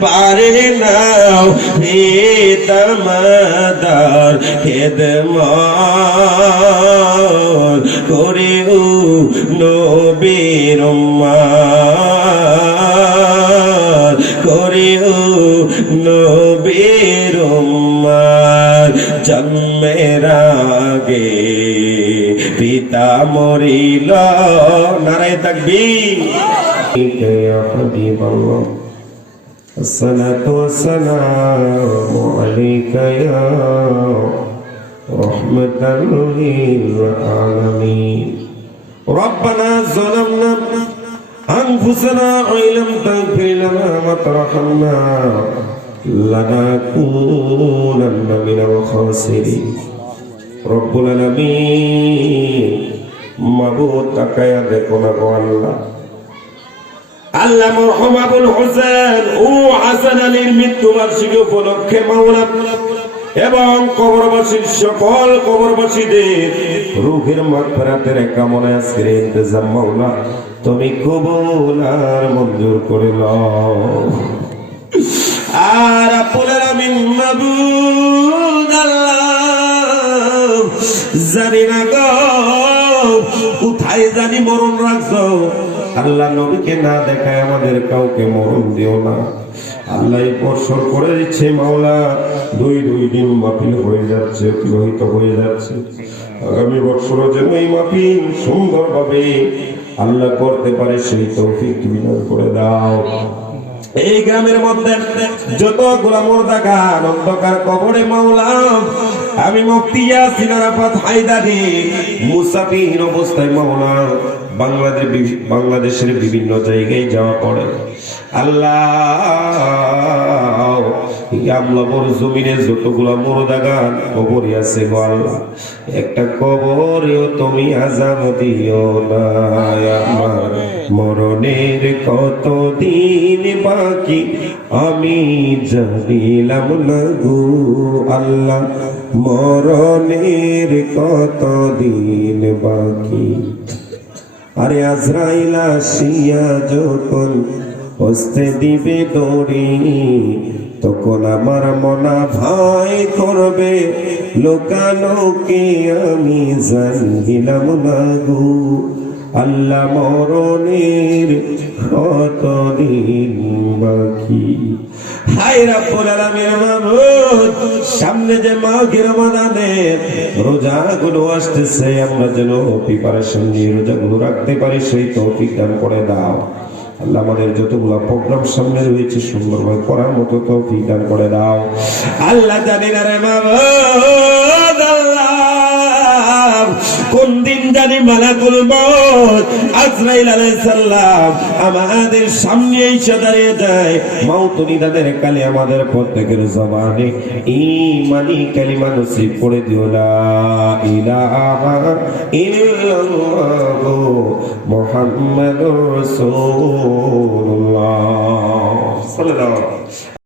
পারে নাও হে তামাদার খেদমত করেও নবীর উম্মত করেও নবীর উম্মত জন্মের আগে পিতা মরিল নারে তাকবীর ইয়া হাবিবাল্লাহ الصلاة والسلام عليك يا رحمة للعالمين ربنا ظلمنا أنفسنا وإن لم تغفر لنا وترحمنا لنكونن من الخاسرين رب العالمين মাবুদ তাকায়া দেখো না গো আল্লাহ আল্লাহ মরহুম আবুল হোসেন ও হাসান আলীর মৃত্যুবার্ষিকী উপলক্ষে মাওলা এবং কবরবাসীর সকল কবরবাসীদের রূহের মাগফিরাতের কামনায় আজকের ইন্তজাম মাওলা তুমি কবুল আর মঞ্জুর করে নাও আর রব্বুল আলামিন মাবুদ আল্লাহ জানি না গো কোথায় জানি মরণ রাখছো আল্লাহ নবীকে না দেখায় আমাদের কাউকে মরণ দিও না আল্লাহ বর্ষর করে দিচ্ছে মাওলা দুই দিন মাহফিল হয়ে যাচ্ছে অতিবাহিত হয়ে যাচ্ছে আগামী বছর যেন এই মাহফিল সুন্দরভাবে আল্লাহ করতে পারে সেই তৌফিক তুমি দান করে দাও এই গ্রামের মধ্যে যতগুলা মুর্দা গান অন্ধকার কবরে মাওলা আমি মুফতি ইয়াসিন আরাফাত হায়দারি মুসাফির অবস্থায় মাওলা বাংলাদেশের বিভিন্ন জায়গায় যাওয়া পড়ে আল্লাহ আমলাপুর জমিনে যতগুলা মুর্দা গান কবরে আছে গো আল্লাহ একটা কবরেও তুমি আযাব দিও না আমার মরণের কত দিন বাকি আমি জানিলাম না গো আল্লাহ মরণের কত দিন বাকি আরে আজরাইল আসিয়া যখন হস্তে দিবে দড়ি তখন আমার মনা ভয় করবে লোকালোকে আমি জানিলাম না গো আল্লাহ মরণের কত দিন বাকি হায় রব্বুল আলামিন মাবুদ সামনে যে মাঘের রমাদানের রোজাগুলো আসতেছে আমরা যেন প্রিপারেশন নিয়ে রোজাগুলো রাখতে পারি সেই তৌফিক দান করে দাও আল্লাহ আমাদের যতগুলো প্রোগ্রাম সামনে রয়েছে সুন্দরভাবে করার মতো তৌফিক দান করে দাও আল্লাহ জানি না রে মাবুদ আল্লাহ কোন দিন জানি মালাকুল মউত আজরাইল আলাইহিস সালাম আমাদের সামনে এসে দাঁড়িয়ে যায় মউত নিদানের কালে আমাদের প্রত্যেকের জবানে ঈমানি কালিমা নসিব করে দিও লা ইলাহা ইল্লাল্লাহু মুহাম্মাদুর রাসূলুল্লাহ সাল্লাল্লাহু